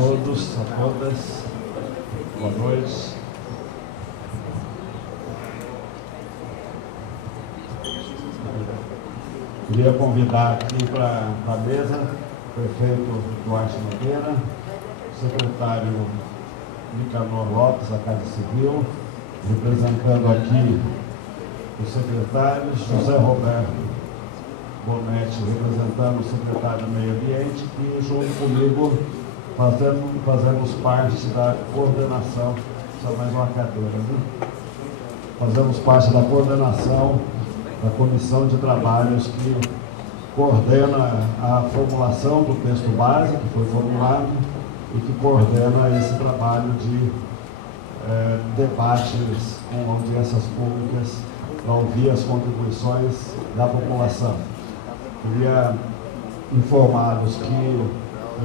todos, a todas. Boa noite. Queria convidar aqui para a mesa o prefeito Duarte Nogueira, o secretário Nicanor Lopes, da Casa Civil, representando aqui os secretários, José Roberto Bonetti, representando o secretário do Meio Ambiente, e junto comigo fazemos parte da coordenação, só mais uma cadeira, né? Fazemos parte da coordenação da Comissão de Trabalhos que coordena a formulação do texto base que foi formulado e que coordena esse trabalho de debates com audiências públicas para ouvir as contribuições da população. Queria informá-los que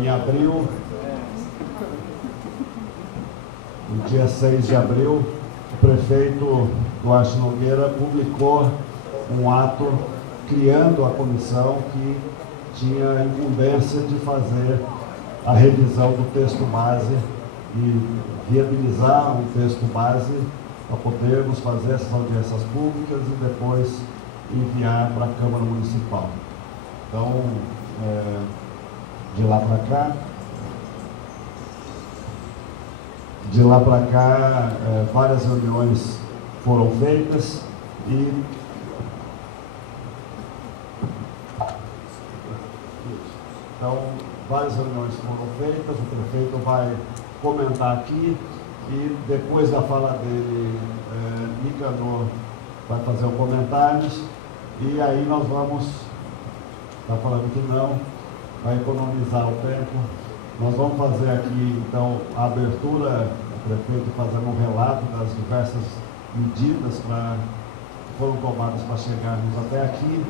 em abril, no dia 6 de abril, o prefeito Duarte Nogueira publicou um ato criando a comissão que tinha a incumbência de fazer a revisão do texto base e viabilizar um texto base para podermos fazer essas audiências públicas e depois enviar para a Câmara Municipal. Então, de lá para cá, várias reuniões foram feitas e várias reuniões foram feitas, o prefeito vai comentar aqui e depois da fala dele, Nicanor vai fazer um comentário e aí nós vamos, está falando que não, vai economizar o tempo. Nós vamos fazer aqui, então, a abertura, o prefeito fazendo um relato das diversas medidas que foram tomadas para chegarmos até aqui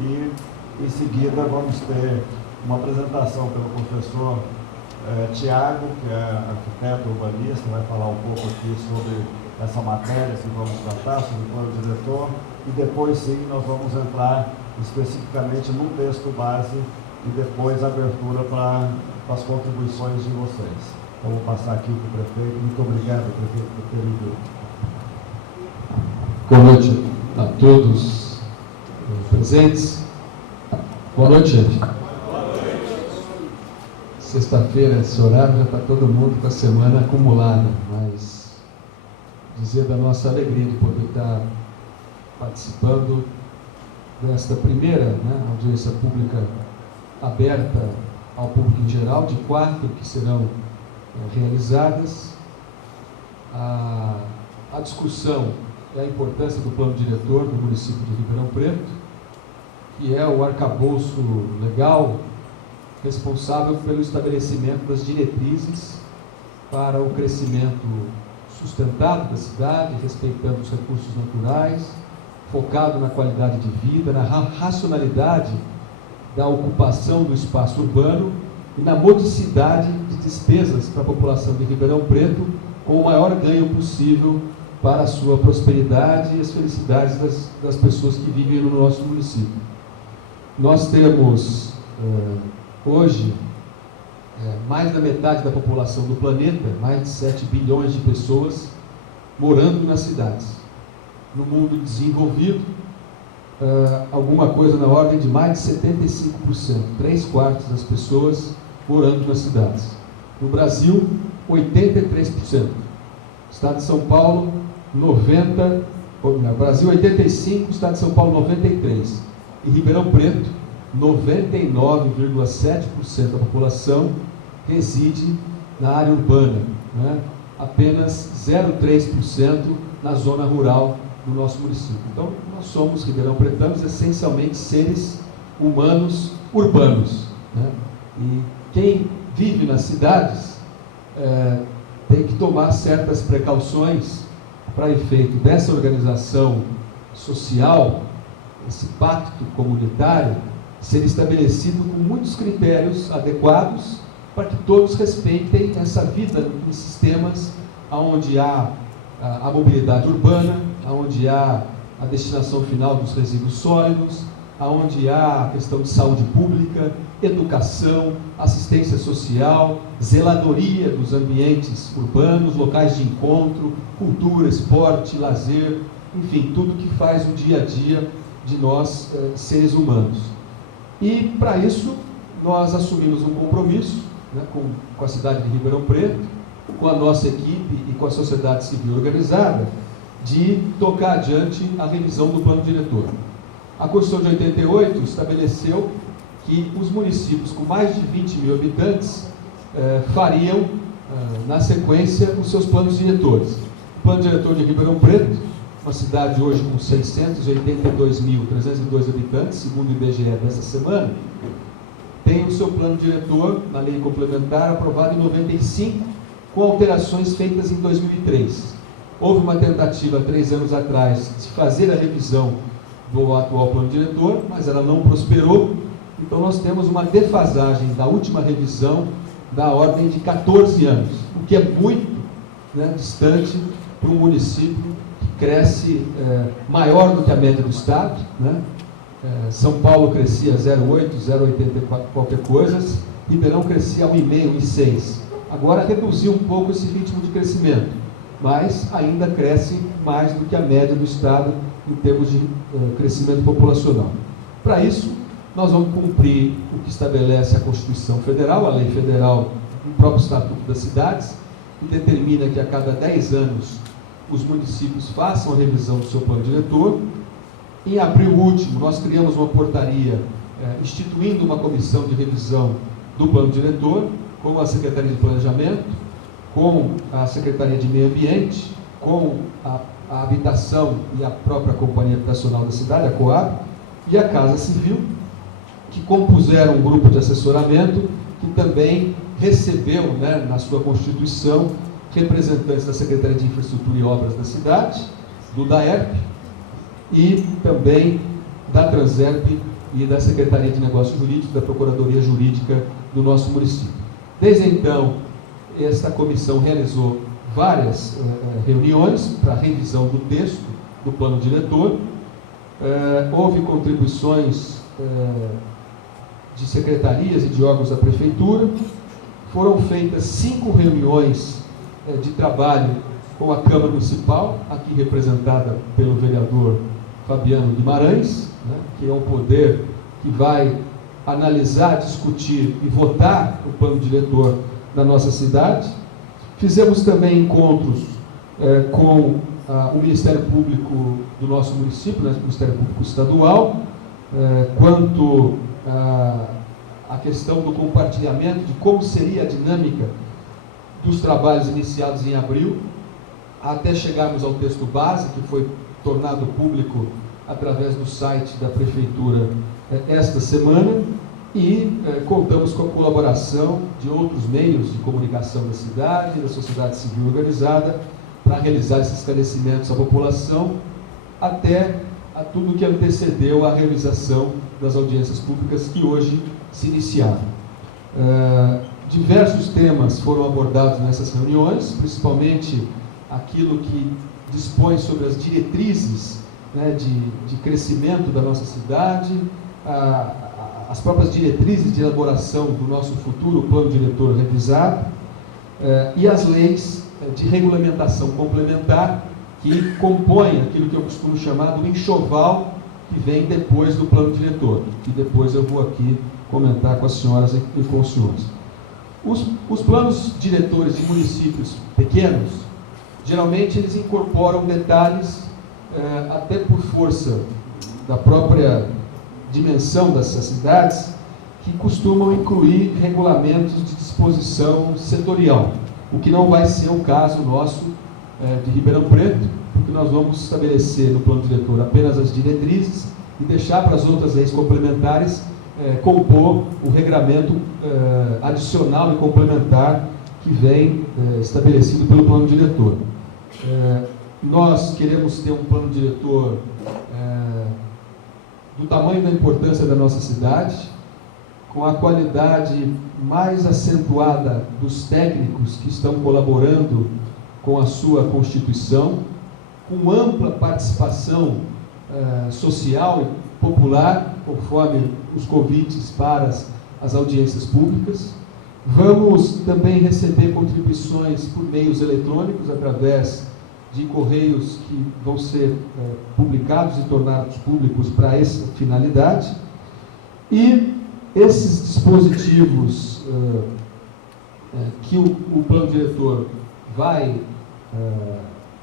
e, em seguida, vamos ter uma apresentação pelo professor Tiago, que é arquiteto urbanista, vai falar um pouco aqui sobre essa matéria que vamos tratar, sobre o plano diretor, e depois, sim, nós vamos entrar especificamente no texto base e depois a abertura para as contribuições de vocês. Então, vou passar aqui para o prefeito. Muito obrigado, prefeito, por ter vindo. Boa noite a todos presentes. Boa noite, gente. Sexta-feira, esse horário, já está todo mundo com a semana acumulada, mas dizer da nossa alegria de poder estar participando desta primeira audiência pública aberta ao público em geral, de 4 que serão realizadas. A discussão é a importância do plano diretor do município de Ribeirão Preto, que é o arcabouço legal responsável pelo estabelecimento das diretrizes para o crescimento sustentado da cidade, respeitando os recursos naturais, focado na qualidade de vida, na racionalidade da ocupação do espaço urbano e na modicidade de despesas para a população de Ribeirão Preto, com o maior ganho possível para a sua prosperidade e as felicidades das pessoas que vivem no nosso município. Nós temos hoje mais da metade da população do planeta, mais de 7 bilhões de pessoas morando nas cidades. No mundo desenvolvido, alguma coisa na ordem de mais de 75%, 3/4 das pessoas morando nas cidades. No Brasil, 83%. Estado de São Paulo, 90%, Brasil 85%, Estado de São Paulo 93%. E Ribeirão Preto, 99,7% da população reside na área urbana, apenas 0,3% na zona rural do nosso município. Então, nós somos ribeirão-pretanos essencialmente seres humanos urbanos, e quem vive nas cidades tem que tomar certas precauções para efeito dessa organização social, esse pacto comunitário, ser estabelecido com muitos critérios adequados para que todos respeitem essa vida em sistemas onde há a mobilidade urbana, onde há a destinação final dos resíduos sólidos, onde há a questão de saúde pública, educação, assistência social, zeladoria dos ambientes urbanos, locais de encontro, cultura, esporte, lazer, enfim, tudo que faz o dia a dia de nós, seres humanos. E, para isso, nós assumimos um compromisso, né, com a cidade de Ribeirão Preto, com a nossa equipe e com a sociedade civil organizada, de tocar adiante a revisão do plano diretor. A Constituição de 88 estabeleceu que os municípios com mais de 20 mil habitantes fariam, na sequência, os seus planos diretores. O plano diretor de Ribeirão Preto, uma cidade hoje com 682.302 habitantes, segundo o IBGE dessa semana, tem o seu plano diretor, na lei complementar, aprovado em 95, com alterações feitas em 2003. Houve uma tentativa, 3 anos atrás, de fazer a revisão do atual plano diretor, mas ela não prosperou. Então, nós temos uma defasagem da última revisão da ordem de 14 anos, o que é muito, né, distante para um município que cresce maior do que a média do Estado, né? São Paulo crescia 0,8, 0,84 qualquer coisa, Ribeirão crescia 1,5, 1,6. Agora reduziu um pouco esse ritmo de crescimento, mas ainda cresce mais do que a média do Estado em termos de crescimento populacional. Para isso, nós vamos cumprir o que estabelece a Constituição Federal, a Lei Federal, o próprio Estatuto das Cidades, que determina que a cada 10 anos os municípios façam a revisão do seu plano diretor. Em abril último, nós criamos uma portaria instituindo uma comissão de revisão do plano diretor, com a Secretaria de Planejamento, com a Secretaria de Meio Ambiente, com a Habitação e a própria Companhia Habitacional da cidade, a Coab, e a Casa Civil, que compuseram um grupo de assessoramento que também recebeu, né, na sua constituição, representantes da Secretaria de Infraestrutura e Obras da cidade, do DAERP, e também da Transerp e da Secretaria de Negócios Jurídicos, da Procuradoria Jurídica do nosso município. Desde então, esta comissão realizou várias reuniões para a revisão do texto do plano diretor. Houve contribuições de secretarias e de órgãos da Prefeitura. Foram feitas 5 reuniões de trabalho com a Câmara Municipal, aqui representada pelo vereador Fabiano Guimarães, né, que é um poder que vai analisar, discutir e votar o plano diretor da nossa cidade. Fizemos também encontros com o Ministério Público do nosso município, né, o Ministério Público Estadual, quanto à questão do compartilhamento de como seria a dinâmica dos trabalhos iniciados em abril, até chegarmos ao texto base, que foi tornado público através do site da Prefeitura esta semana, e contamos com a colaboração de outros meios de comunicação da cidade, da sociedade civil organizada, para realizar esses esclarecimentos à população, até a tudo que antecedeu a realização das audiências públicas que hoje se iniciaram. Diversos temas foram abordados nessas reuniões, principalmente aquilo que dispõe sobre as diretrizes, né, de crescimento da nossa cidade, as próprias diretrizes de elaboração do nosso futuro plano diretor revisado, e as leis de regulamentação complementar que compõem aquilo que eu costumo chamar do enxoval que vem depois do plano diretor, que depois eu vou aqui comentar com as senhoras e com os senhores. Os planos diretores de municípios pequenos, geralmente eles incorporam detalhes, até por força da própria dimensão dessas cidades, que costumam incluir regulamentos de disposição setorial, o que não vai ser o caso nosso de Ribeirão Preto, porque nós vamos estabelecer no plano diretor apenas as diretrizes e deixar para as outras leis complementares compor o regramento adicional e complementar que vem estabelecido pelo plano diretor. Nós queremos ter um plano diretor do tamanho e da importância da nossa cidade, com a qualidade mais acentuada dos técnicos que estão colaborando com a sua constituição, com ampla participação social e popular, conforme os convites para as audiências públicas. Vamos também receber contribuições por meios eletrônicos, através de correios que vão ser publicados e tornados públicos para essa finalidade. E esses dispositivos que o plano diretor vai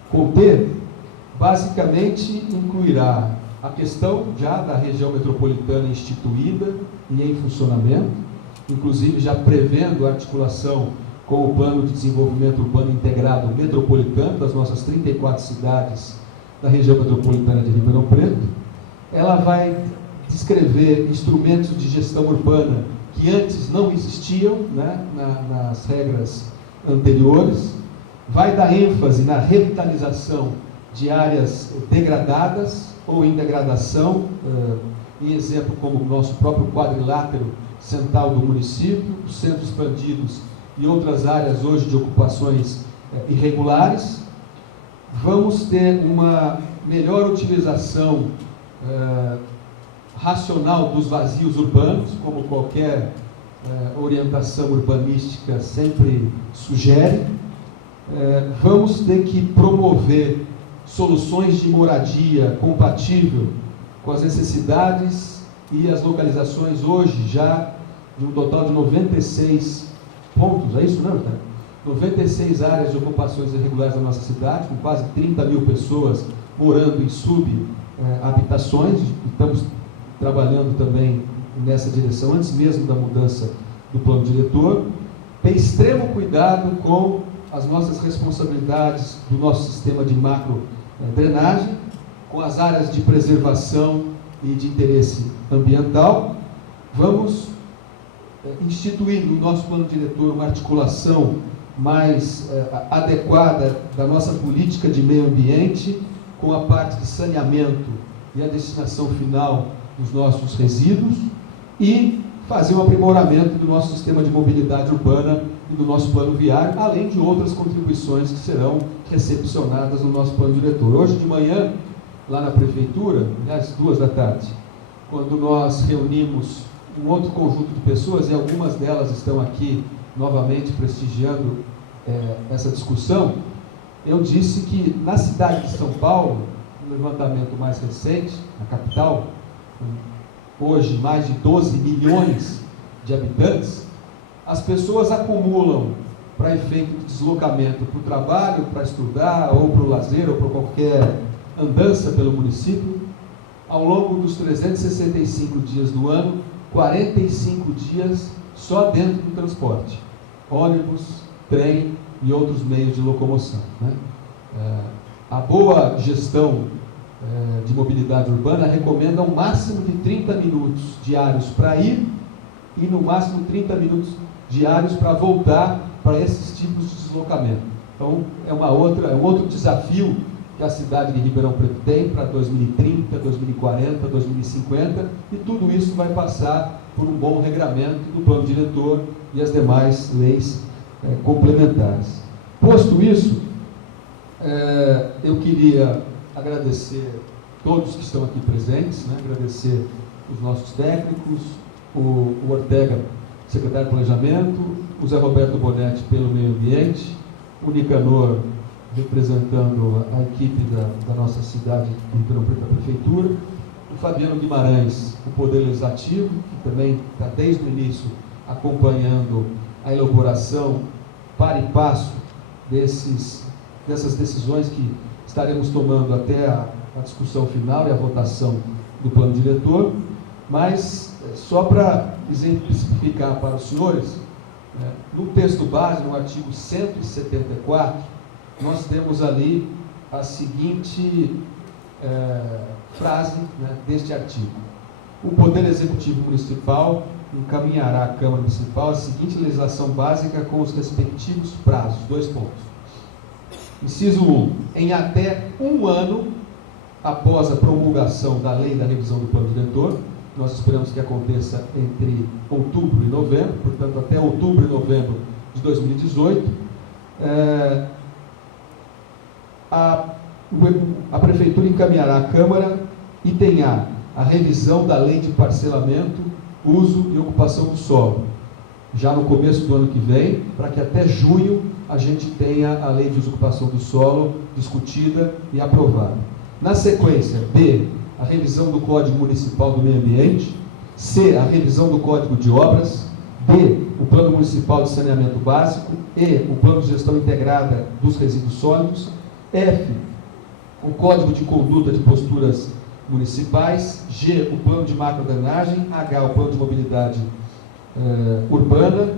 conter, basicamente incluirá a questão já da região metropolitana instituída e em funcionamento, inclusive já prevendo a articulação com o Plano de Desenvolvimento Urbano Integrado Metropolitano das nossas 34 cidades da região metropolitana de Ribeirão Preto. Ela vai descrever instrumentos de gestão urbana que antes não existiam, né, nas regras anteriores. Vai dar ênfase na revitalização de áreas degradadas ou em degradação, em exemplo como o nosso próprio quadrilátero central do município, os centros expandidos e outras áreas hoje de ocupações irregulares. Vamos ter uma melhor utilização racional dos vazios urbanos, como qualquer orientação urbanística sempre sugere. Vamos ter que promover soluções de moradia compatível com as necessidades e as localizações hoje já de um total de 96 pontos, é isso, não, tá? 96 áreas de ocupações irregulares da nossa cidade, com quase 30 mil pessoas morando em subhabitações. Estamos trabalhando também nessa direção, antes mesmo da mudança do plano diretor. Ter extremo cuidado com as nossas responsabilidades do nosso sistema de macro drenagem, com as áreas de preservação e de interesse ambiental. Vamos instituir no nosso plano diretor uma articulação mais adequada da nossa política de meio ambiente com a parte de saneamento e a destinação final dos nossos resíduos, e fazer um aprimoramento do nosso sistema de mobilidade urbana e do nosso plano viário, além de outras contribuições que serão recepcionadas no nosso plano diretor. Hoje de manhã, lá na prefeitura, às 14h, quando nós reunimos um outro conjunto de pessoas, e algumas delas estão aqui novamente prestigiando essa discussão, eu disse que na cidade de São Paulo, no levantamento mais recente, na capital, hoje mais de 12 milhões de habitantes, as pessoas acumulam, para efeito de deslocamento para o trabalho, para estudar, ou para o lazer, ou para qualquer andança pelo município, ao longo dos 365 dias do ano, 45 dias só dentro do transporte, ônibus, trem e outros meios de locomoção, né? A boa gestão de mobilidade urbana recomenda um máximo de 30 minutos diários para ir e no máximo 30 minutos diários para voltar para esses tipos de deslocamento. Então, é um outro desafio que a cidade de Ribeirão Preto tem para 2030, 2040, 2050, e tudo isso vai passar por um bom regramento do plano diretor e as demais leis complementares. Posto isso, eu queria agradecer todos que estão aqui presentes, né? Agradecer os nossos técnicos, o Ortega, secretário de Planejamento, o Zé Roberto Bonetti pelo Meio Ambiente, o Nicanor, representando a equipe da nossa cidade de Ribeirão Preto, da Prefeitura, o Fabiano Guimarães, o Poder Legislativo, que também está desde o início acompanhando a elaboração, para e passo, dessas decisões que estaremos tomando até a discussão final e a votação do plano diretor. Mas, só para exemplificar para os senhores, no texto base, no artigo 174, nós temos ali a seguinte frase, né, deste artigo: o Poder Executivo Municipal encaminhará à Câmara Municipal a seguinte legislação básica com os respectivos prazos. 2 pontos. Inciso 1. Em até 1 ano após a promulgação da lei da revisão do plano diretor, nós esperamos que aconteça entre outubro e novembro, portanto até outubro e novembro de 2018, a Prefeitura encaminhará à Câmara e tenha a revisão da lei de parcelamento uso e ocupação do solo, já no começo do ano que vem, para que até junho a gente tenha a lei de uso e ocupação do solo discutida e aprovada. Na sequência, B, a revisão do Código Municipal do Meio Ambiente, C, a revisão do Código de Obras, D, o Plano Municipal de Saneamento Básico, E, o Plano de Gestão Integrada dos Resíduos Sólidos, F, o Código de Conduta de Posturas Municipais, G, o Plano de Macrodrenagem, H, o Plano de Mobilidade Urbana,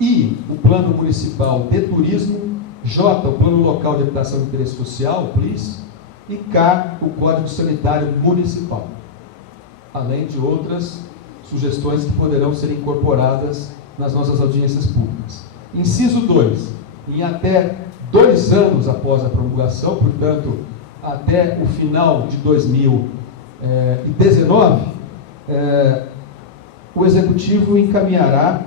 I, o Plano Municipal de Turismo, J, o Plano Local de Habitação de Interesse Social, o PLIS, e K, o Código Sanitário Municipal, além de outras sugestões que poderão ser incorporadas nas nossas audiências públicas. Inciso 2, em até 2 anos após a promulgação, portanto, até o final de 2019, o Executivo encaminhará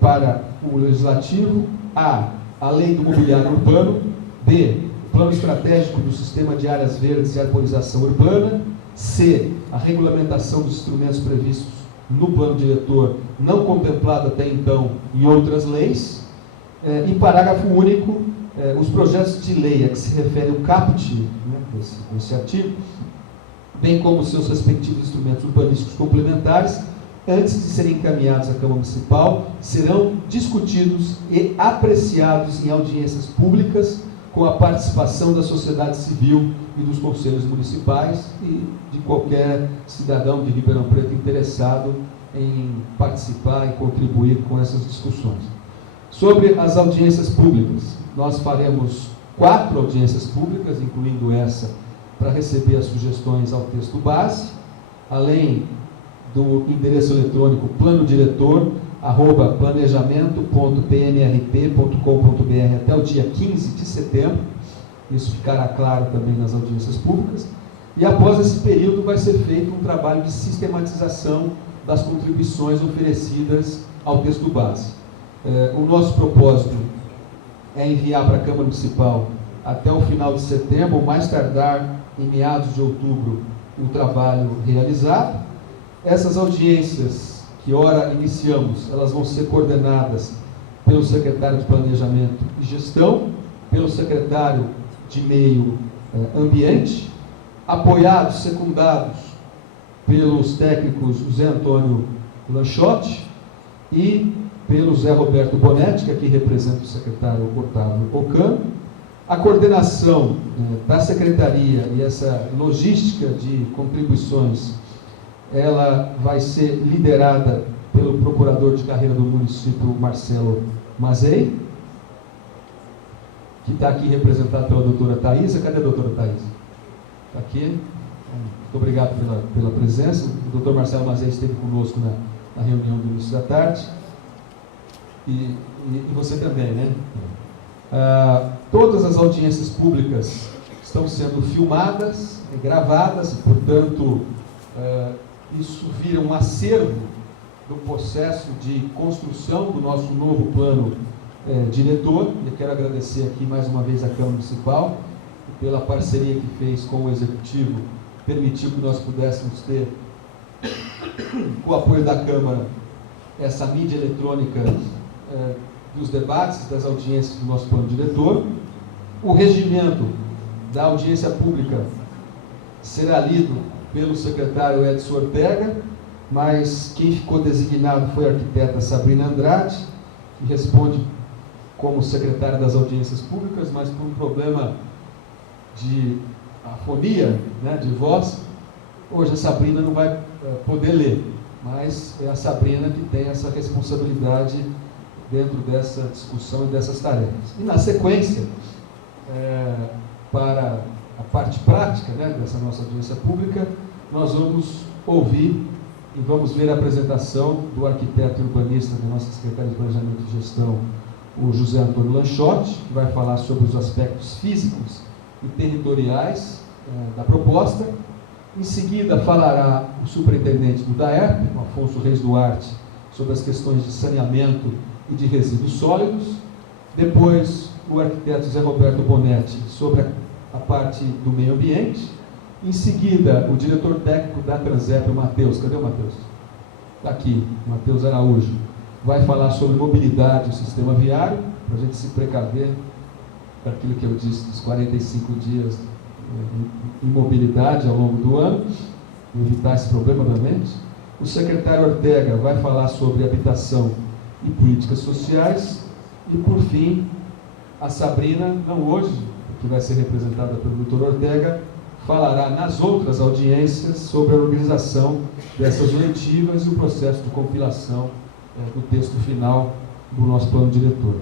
para o Legislativo a Lei do Mobiliário Urbano, B, o Plano Estratégico do Sistema de Áreas Verdes e Arborização Urbana, C, a regulamentação dos instrumentos previstos no plano diretor, não contemplado até então em outras leis, em parágrafo único, os projetos de lei a que se refere o caput, né, desse artigo, bem como seus respectivos instrumentos urbanísticos complementares, antes de serem encaminhados à Câmara Municipal, serão discutidos e apreciados em audiências públicas, com a participação da sociedade civil e dos conselhos municipais e de qualquer cidadão de Ribeirão Preto interessado em participar e contribuir com essas discussões. Sobre as audiências públicas, nós faremos 4 audiências públicas, incluindo essa, para receber as sugestões ao texto base, além do endereço eletrônico planojamento.pmrp.com.br até o dia 15 de setembro, isso ficará claro também nas audiências públicas, e após esse período vai ser feito um trabalho de sistematização das contribuições oferecidas ao texto base. O nosso propósito é enviar para a Câmara Municipal até o final de setembro, ou mais tardar em meados de outubro, o trabalho realizado. Essas audiências que ora iniciamos, elas vão ser coordenadas pelo secretário de Planejamento e Gestão, pelo secretário de Meio Ambiente, apoiados, secundados pelos técnicos José Antônio Lanchotti e pelo Zé Roberto Bonetti, que aqui representa o secretário Otávio Ocano. A coordenação da secretaria e essa logística de contribuições, ela vai ser liderada pelo procurador de carreira do município, Marcelo Mazei, que está aqui representado pela doutora Thaisa. Cadê a doutora Thaisa? Está aqui. Muito obrigado pela presença. O doutor Marcelo Mazei esteve conosco na reunião do início da tarde. E você também, né? Todas as audiências públicas estão sendo filmadas, gravadas, e, portanto, isso vira um acervo do processo de construção do nosso novo plano diretor. Eu quero agradecer aqui mais uma vez à Câmara Municipal pela parceria que fez com o Executivo, permitiu que nós pudéssemos ter, com o apoio da Câmara, essa mídia eletrônica dos debates, das audiências do nosso plano diretor. O regimento da audiência pública será lido pelo secretário Edson Ortega, mas quem ficou designado foi a arquiteta Sabrina Andrade, que responde como secretária das audiências públicas, mas por um problema de afonia, né, de voz, hoje a Sabrina não vai poder ler, mas é a Sabrina que tem essa responsabilidade dentro dessa discussão e dessas tarefas. E na sequência, para a parte prática, né, dessa nossa audiência pública, nós vamos ouvir e vamos ver a apresentação do arquiteto e urbanista da nossa Secretaria de Planejamento e Gestão, o José Antônio Lanchotti, que vai falar sobre os aspectos físicos e territoriais da proposta. Em seguida, falará o superintendente do DAERP, o Afonso Reis Duarte, sobre as questões de saneamento e de resíduos sólidos. Depois, o arquiteto Zé Roberto Bonetti, sobre a parte do meio ambiente. Em seguida, o diretor técnico da Transep, o Matheus. Cadê o Matheus? está aqui, Matheus Araújo, vai falar sobre mobilidade e o sistema viário, para a gente se precaver para aquilo que eu disse dos 45 dias em mobilidade ao longo do ano, evitar esse problema, obviamente. O secretário Ortega vai falar sobre habitação e políticas sociais. E, por fim, a Sabrina, não hoje, que vai ser representada pelo Dr. Ortega, falará nas outras audiências sobre a organização dessas letivas e o processo de compilação do texto final do nosso plano diretor.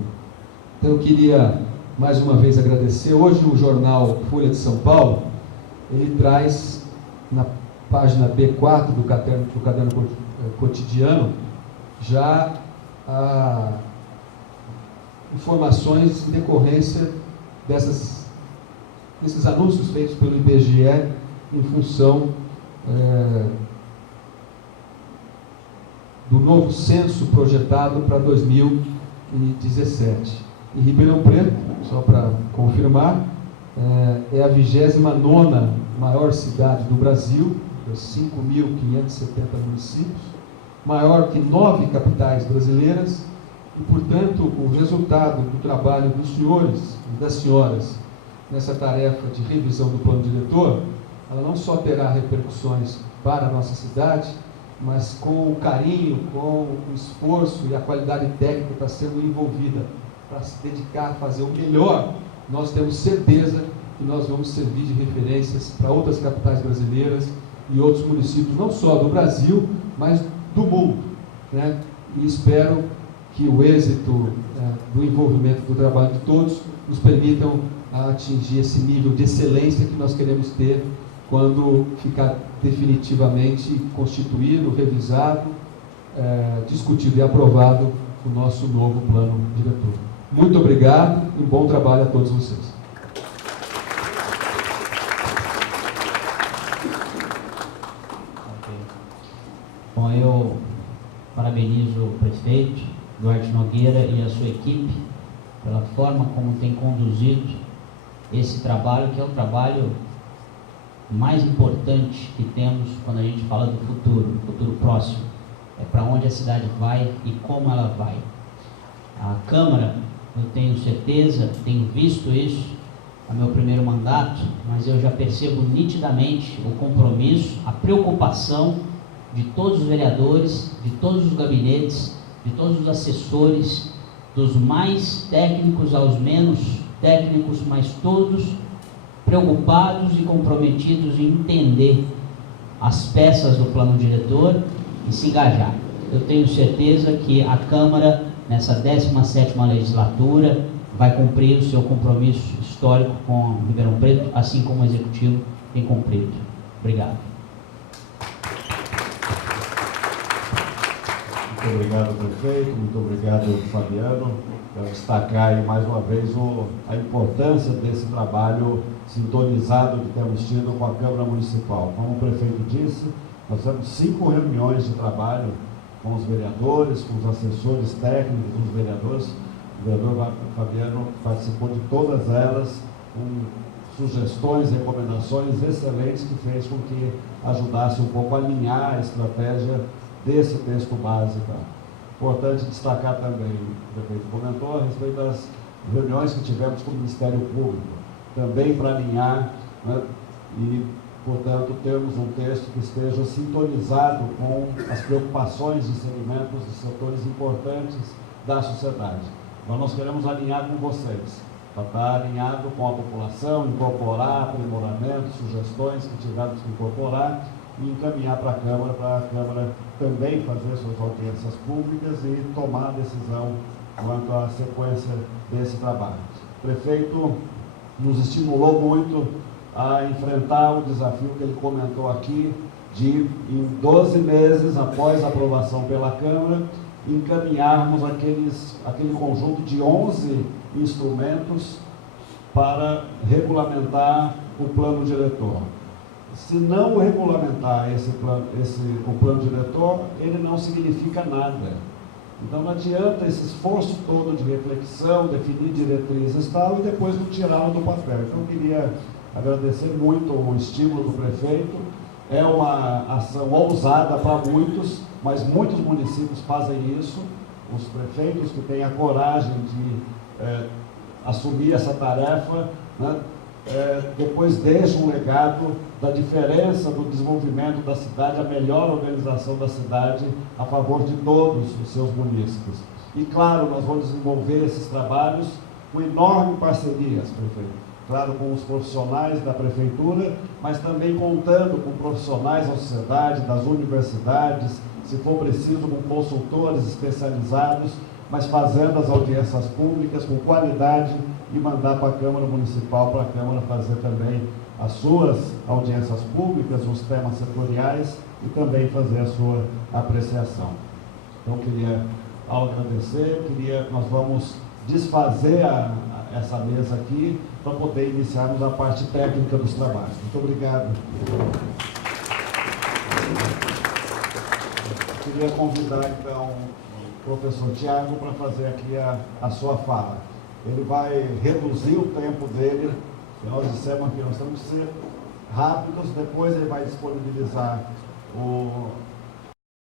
Então, eu queria mais uma vez agradecer. Hoje o jornal Folha de São Paulo, ele traz na página B4 do caderno cotidiano já informações em decorrência desses anúncios feitos pelo IBGE em função do novo censo projetado para 2017. Em Ribeirão Preto, só para confirmar, é a 29ª maior cidade do Brasil, 5.570 municípios, maior que 9 capitais brasileiras, e, portanto, o resultado do trabalho dos senhores e das senhoras nessa tarefa de revisão do plano diretor, ela não só terá repercussões para a nossa cidade, mas com o carinho, com o esforço e a qualidade técnica que está sendo envolvida para se dedicar a fazer o melhor, nós temos certeza que nós vamos servir de referências para outras capitais brasileiras e outros municípios, não só do Brasil, mas do mundo, né? E espero que o êxito do envolvimento do trabalho de todos nos permitam atingir esse nível de excelência que nós queremos ter quando ficar definitivamente constituído, revisado, discutido e aprovado o nosso novo plano diretor. Muito obrigado e um bom trabalho a todos vocês. Bom, eu parabenizo o prefeito Duarte Nogueira e a sua equipe pela forma como tem conduzido esse trabalho, que é o trabalho mais importante que temos quando a gente fala do futuro próximo. É para onde a cidade vai e como ela vai. A Câmara, eu tenho certeza, tenho visto isso no meu primeiro mandato, mas eu já percebo nitidamente o compromisso, a preocupação de todos os vereadores, de todos os gabinetes, de todos os assessores, dos mais técnicos aos menos técnicos, mas todos preocupados e comprometidos em entender as peças do plano diretor e se engajar. Eu tenho certeza que a Câmara, nessa 17ª legislatura, vai cumprir o seu compromisso histórico com Ribeirão Preto, assim como o Executivo tem cumprido. Obrigado. Muito obrigado, prefeito. Muito obrigado, Fabiano. Quero destacar aí mais uma vez a importância desse trabalho sintonizado que temos tido com a Câmara Municipal. Como o prefeito disse, nós temos 5 reuniões de trabalho com os vereadores, com os assessores técnicos dos vereadores. O vereador Fabiano participou de todas elas, com sugestões, recomendações excelentes que fez com que ajudasse um pouco a alinhar a estratégia desse texto básico. Importante destacar também, o prefeito comentou, a respeito das reuniões que tivemos com o Ministério Público, também para alinhar, né, e, portanto, termos um texto que esteja sintonizado com as preocupações e segmentos de setores importantes da sociedade. Então, nós queremos alinhar com vocês, para estar alinhado com a população, incorporar aprimoramentos, sugestões que tivermos que incorporar e encaminhar para a Câmara também fazer suas audiências públicas e tomar a decisão quanto à sequência desse trabalho. O prefeito nos estimulou muito a enfrentar o desafio que ele comentou aqui, de, em 12 meses após a aprovação pela Câmara, encaminharmos aquele conjunto de 11 instrumentos para regulamentar o plano diretor. Se não regulamentar o plano diretor, ele não significa nada. Então não adianta esse esforço todo de reflexão, definir diretrizes e tal, e depois não tirá-lo do papel. Então eu queria agradecer muito o estímulo do prefeito É uma ação ousada para muitos, mas muitos municípios fazem isso. Os prefeitos que têm a coragem de assumir essa tarefa, né, depois deixam um legado da diferença do desenvolvimento da cidade, a melhor organização da cidade a favor de todos os seus munícipes. E claro, nós vamos desenvolver esses trabalhos com enorme parcerias, prefeito. Claro, com os profissionais da prefeitura, mas também contando com profissionais da sociedade, das universidades, se for preciso, com consultores especializados, mas fazendo as audiências públicas com qualidade e mandar para a Câmara Municipal, para a Câmara fazer também as suas audiências públicas, os temas setoriais e também fazer a sua apreciação. Então, queria agradecer, nós vamos desfazer essa mesa aqui para poder iniciarmos a parte técnica dos trabalhos. Muito obrigado. Queria convidar, então, o professor Tiago para fazer aqui a sua fala. Ele vai reduzir o tempo dele. Nós dissemos que nós temos que ser rápidos, depois ele vai disponibilizar